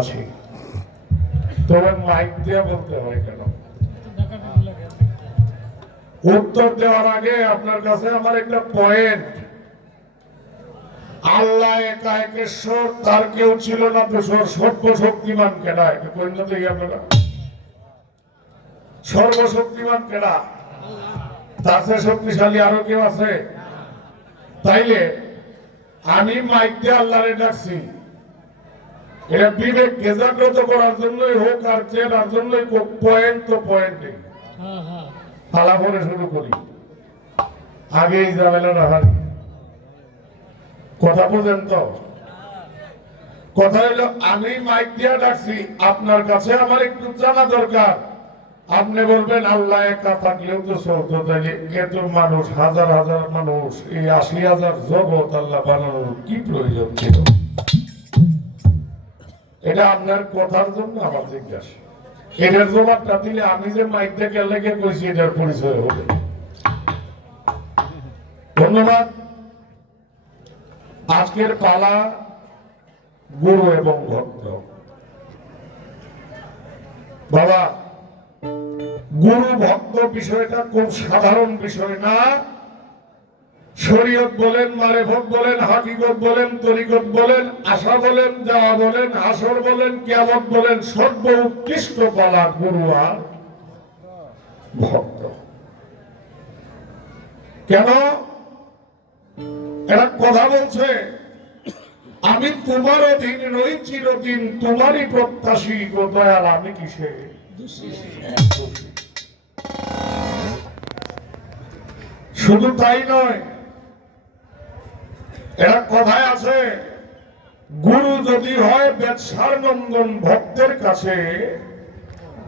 আসি তবে মাইক দিয়ে বলতে হয় কেন? উত্তর দেওয়ার আগে আপনার কাছে আমার একটা পয়েন্ট। আল্লাহ একা একেশ্বর, তার কেউ ছিল না দোসর, সর্বশক্তিমান কেডা? এটা পরিণত আপনারা সর্বশক্তিমান কেডা? তার চেয়ে শক্তিশালী আরো কেউ আছে? তাইলে আমি মাইক দিয়ে আল্লাহরে ডাকছি, এটা বিবেককে জাগ্রত করার জন্যই হোক আর চেনার জন্যই হোক, পয়েন্ট তো পয়েন্টে ফালা করে শুরু করি, আগে এই ঝামেলা রাখার কথা বুঝেন তো? কথা হইলো আমি মাইক দিয়ে ডাকছি, আপনার কাছে আমার একটু জানা দরকার। আপনি বলবেন আল্লাহ একা থাকলেও তো চলতো, তাইলে এত মানুষ, হাজার হাজার মানুষ, এই ৮০,০০০ জগৎ আল্লাহ বানানোর কি প্রয়োজন ছিল? এটা আপনার কথার জন্য আমার জিজ্ঞাসা। এটার জবাবটা দিলে আমি যে মাইক থেকে লেগে কইছি এটার পরিচয় হবে। ধন্যবাদ। আজকের পালা গুরু এবং ভক্ত। বাবা, গুরু ভক্ত বিষয়টা খুব সাধারণ বিষয় না। শরীয়ত বলেন, মারেফত বলেন, হাকিকত বলেন, তরিকত বলেন, আশা বলেন, যাওয়া বলেন, হাসর বলেন, কিয়ামত বলেন, সর্ব উৎকৃষ্ট পালা গুরু আর ভক্ত। কেন এরা কথা বলছে? আমি তোমার অধীন রই চিরদিন, তোমারই প্রত্যাশী গো দয়াল, আমি কিসে শুধু তাই নয়, এরা কথায় আছে, গুরু যদি হয় বেদসার নন্দন, ভক্তের কাছে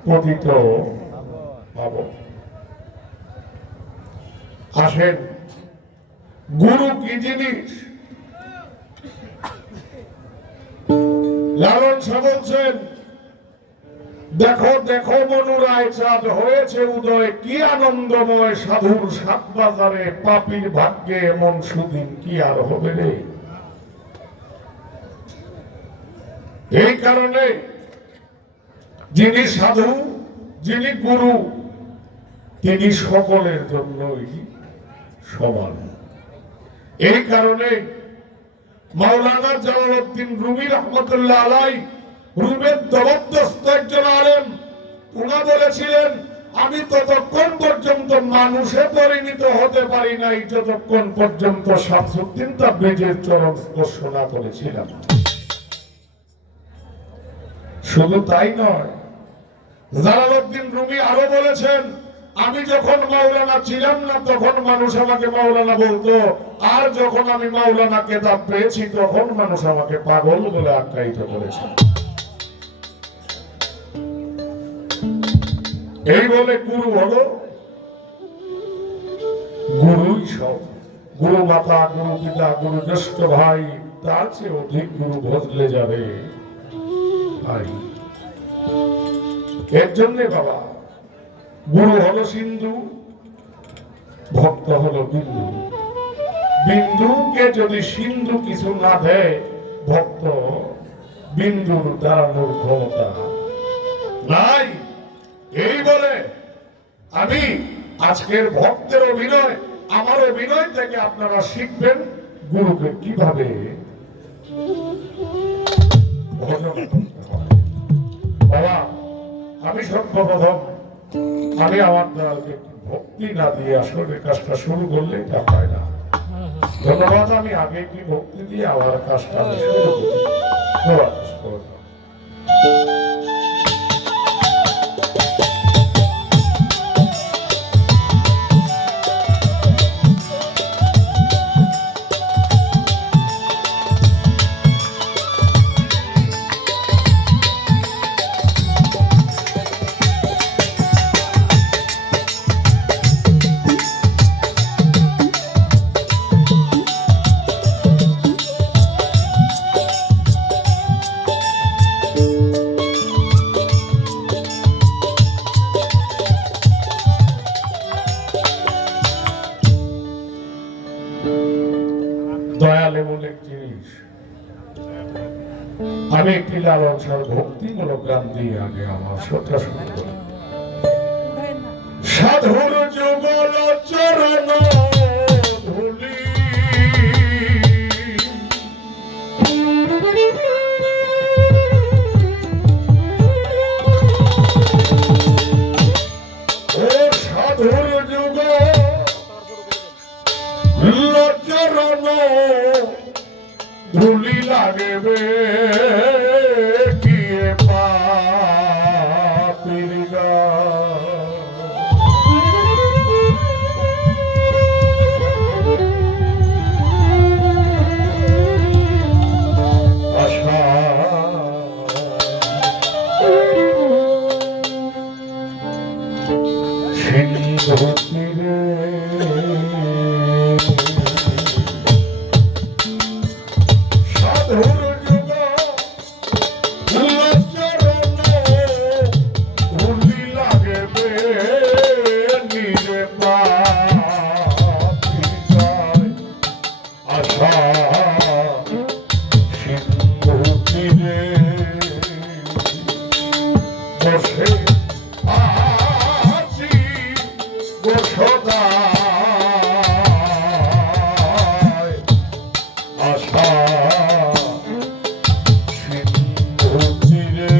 পতিত পাব। আসেন, গুরু কি জিনিস? লালন শাহ বলছেন, দেখো দেখো মনুরায় চাঁদ হয়েছে উদয়, কি আনন্দময় সাধুর সাত বাজারে, পাপীর ভাগ্যে এমন সুদিন কি আর হবে রে। এই কারণে যিনি সাধু, যিনি গুরু, তিনি সকলের জন্যই সমান। এই কারণে মাওলানা জালালউদ্দিন রুমি রহমতুল্লাহ আলাইহি, রুমের জবরদস্ত একজন আলেম, উনি বলেছিলেন, আমি ততক্ষণ পর্যন্ত মানুষে পরিণত হতে পারি নাই যতক্ষণ পর্যন্ত শামসুদ্দিন তাবরিজীর চরণ স্পর্শ না করেছিলাম। শুধু তাই নয়, জালালউদ্দিন রুমি আরো বলেছেন, আমি যখন মাওলানা ছিলাম না তখন মানুষ আমাকে মাওলানা বলতো, আর যখন আমি মাওলানা কেতাব পেয়েছি তখন মানুষ আমাকে পাগল বলে আখ্যায়িত করেছে। এই বলে গুরু হলো, গুরুই সব। গুরু মাতা, গুরু পিতা, গুরু জ্যেষ্ঠ ভাই, তার চেয়ে অধিক গুরু বদলে যাবে ভাই। এর জন্য বাবা, গুরু হলো সিন্ধু, ভক্ত হলো বিন্দু। বিন্দুকে যদি সিন্ধু কিছু না দেয়, ভক্ত বিন্দুর দাঁড়ানোর ক্ষমতা নাই। এই বলে আমি আজকের ভক্তের অভিনয়, আমার অভিনয় থেকে আপনারা শিখবেন গুরুকে কিভাবে ভজন করতে হয়। বাবা, আমি সর্বপ্রথম আমি আমার দয়ালকে ভক্তি না দিয়ে আসলে কাজটা শুরু করলে এটা হয় না। ধন্যবাদ। আমি আগে কি ভক্তি দিয়ে আমার কাজটা আমি শুরু করি। লালন সার ভক্তিমূলক গান দিয়ে আগে আমার শ্রদ্ধা শুরু করি। সাধুর যুগল চরণ ধুলি ও সাধুর যুগ চরণ ধুলি লাগবে কিয়ে পাপির আশা সিন্ধু তীরে সাধুর যুগ চরণ ধুলি লাগবে নিরে পাপির আশা সিন্ধু তীরে বসে আছি বসদায় আশা সিন্ধু তীরে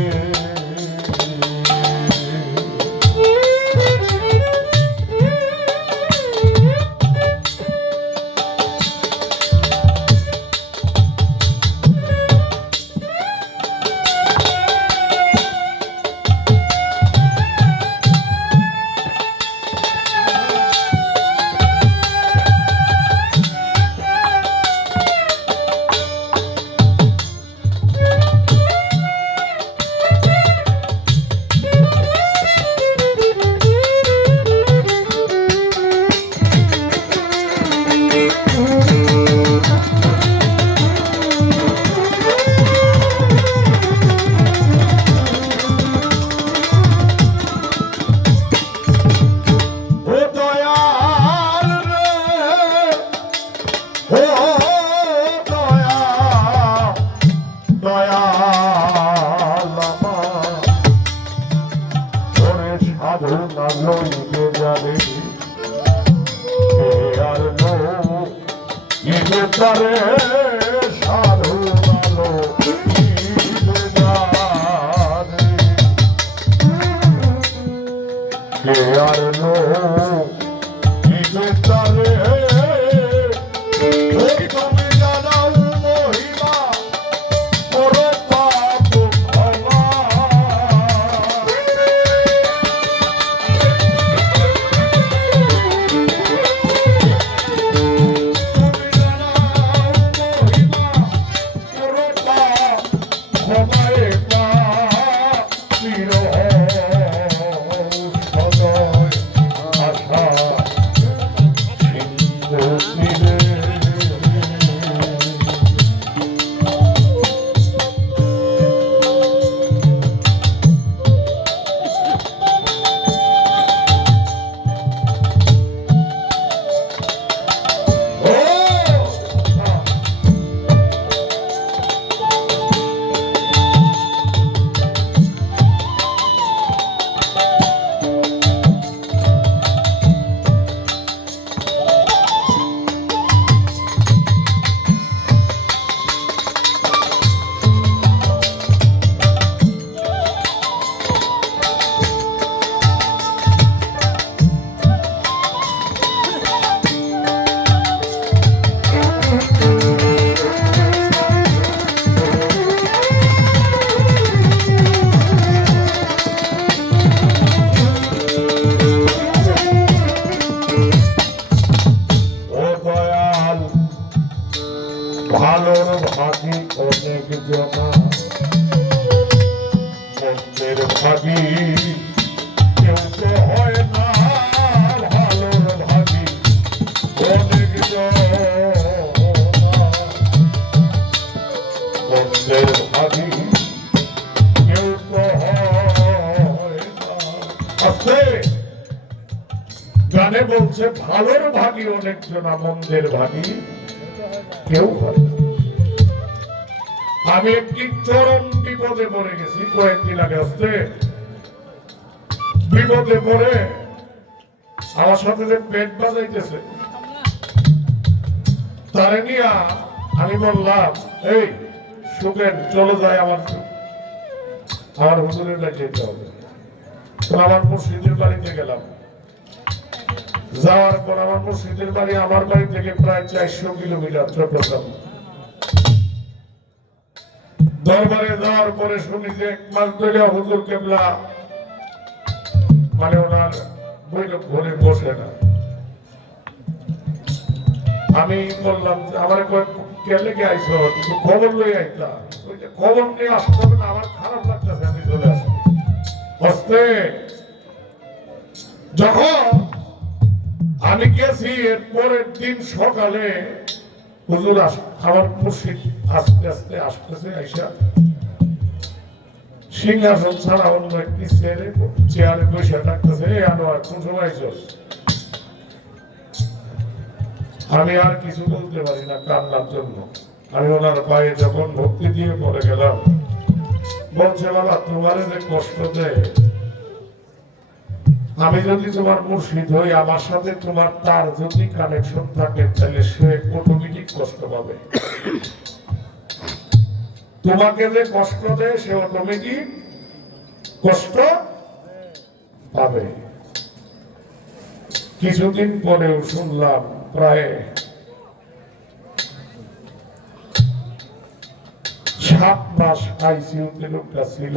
সাধু না লইতে জানে আর তারে সাধু না লইতে জানে আর তারে তুমি জানাও মহিমা পরে পাপ ক্ষমা ভালোর ভাগী অনেক জনা মন্দের ভাগী কেউ তো হয় না ভালোর ভাগী অনেক জনা মন্দের ভাগী কেউ তো হয় না আছে গানে বলছে ভালোর ভাগী অনেক জনা মন্দের ভাগী কেউ হয় না। আমি একটি চরণ বিপদে পড়ে গেছি কয়েকদিন আগে আসতে বিপদে পড়ে আমার সাথে যে পেট বাজাইতেছে তারে নিয়ে আমি বললাম এই সুখেন চলে যায় আমার হুজুরের কাছে যেতে হবে। আমার মুর্শিদের বাড়িতে গেলাম, যাওয়ার পর আমার মুর্শিদের বাড়ি আমার বাড়ি থেকে প্রায় 400 কিলোমিটার চট্টগ্রাম। দরবারে যাওয়ার পরে শুনি যে একমাস ধরে হুজুর কেবলা মানে ওনার বৈঠক ঘরে বসে না। আমি বললাম আমার কেলে কে আইস খবর লই আইতা, খবর নিয়ে আসতে হবে না, আমার খারাপ লাগতেছে, আমি চলে আসি আসতে। যখন আমি গেছি এর পরের দিন সকালে হুজুর আমার মুর্শিদ আস্তে আস্তে আসতেছে, আইসা সিংহাসন ছাড়া অন্য একটি চেয়ারে বসে থাকতেছে। আনোয়ার কোন সময় চল, আমি আর কিছু বলতে পারি না কান্নার জন্য। আমি ওনার পায়ে যখন ভক্তি দিয়ে পড়ে গেলাম, বলছে বাবা তোমার যে কষ্ট দেয়, আমি যদি তোমার মুর্শিদ হই, আমার সাথে তোমার তার যদি কানেকশন থাকে তাহলে সে অটোমেটিক কষ্ট পাবে। তোমাকে যে কষ্ট দেয় সে অটোমেটিক কষ্ট পাবে। কিছুদিন পরেও শুনলাম প্রায় 7 মাস আইসিইউতে লোকটা ছিল,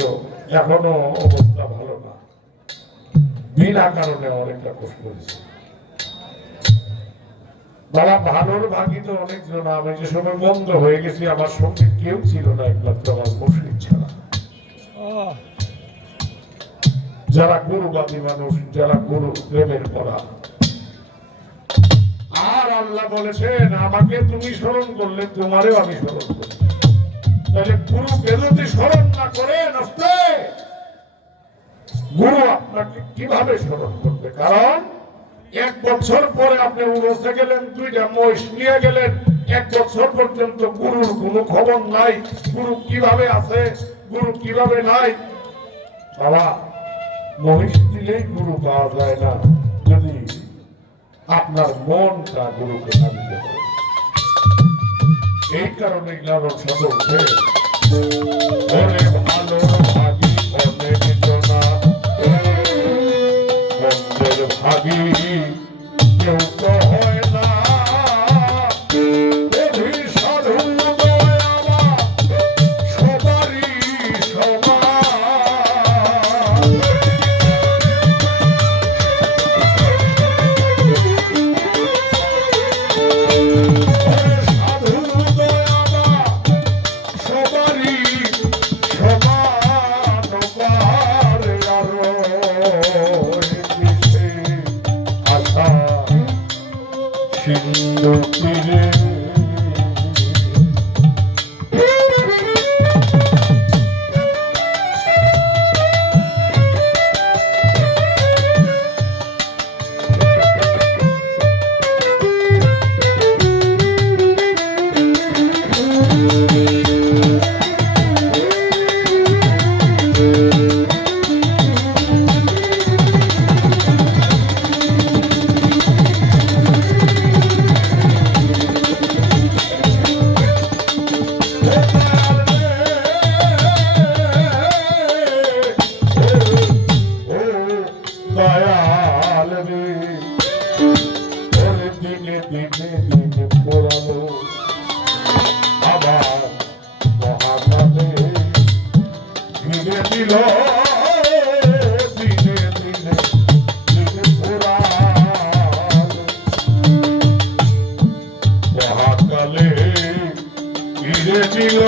এখনো অবস্থা ভালো না, বিনা কারণে অনেকটা কষ্ট হয়েছে। বাবা ভালোর ভাগী তো অনেকজন, আমি যে সময় মন্দ হয়ে গেছি আমার সঙ্গে কেউ ছিল না একমাত্র আমার মুর্শিদ ছাড়া। যারা গুরুবাদী মানুষ, যারা গুরু প্রেমের পড়া। আর আল্লাহ বলেছেন আমাকে তুমি স্মরণ করলে তোমারও আমি স্মরণ করি। তাহলে গুরুকে যদি স্মরণ না করে নস্তে, গুরু আপনাকে কিভাবে স্মরণ করবে? কারণ 1 বছর পরে আপনি উড়োতে গেলেন, 2টা মহিষ নিয়ে গেলেন, 1 বছর পর্যন্ত গুরুর কোনো খবর নাই। গুরু কিভাবে আছে, গুরু কিভাবে নাই? বাবা মহিষ দিলেই গুরু পাওয়া যায় না, যদি আপনার মনটা গুরুকে না দিতে পারে। এই কারণে জ্ঞান সদস্য ভালো ভাগী অনেক জনা মন্দের ভাগী কেউ তো হয় না। সাধু সবারই সমান, সিন্ধু তীরে দয়াল রে, ওরে দিনে দিনে দিনে পোড়ানো আবার মহামানে ফিরে দিল, দিনে দিনে দিনে পোড়ানো মহাকালে ফিরে দিল।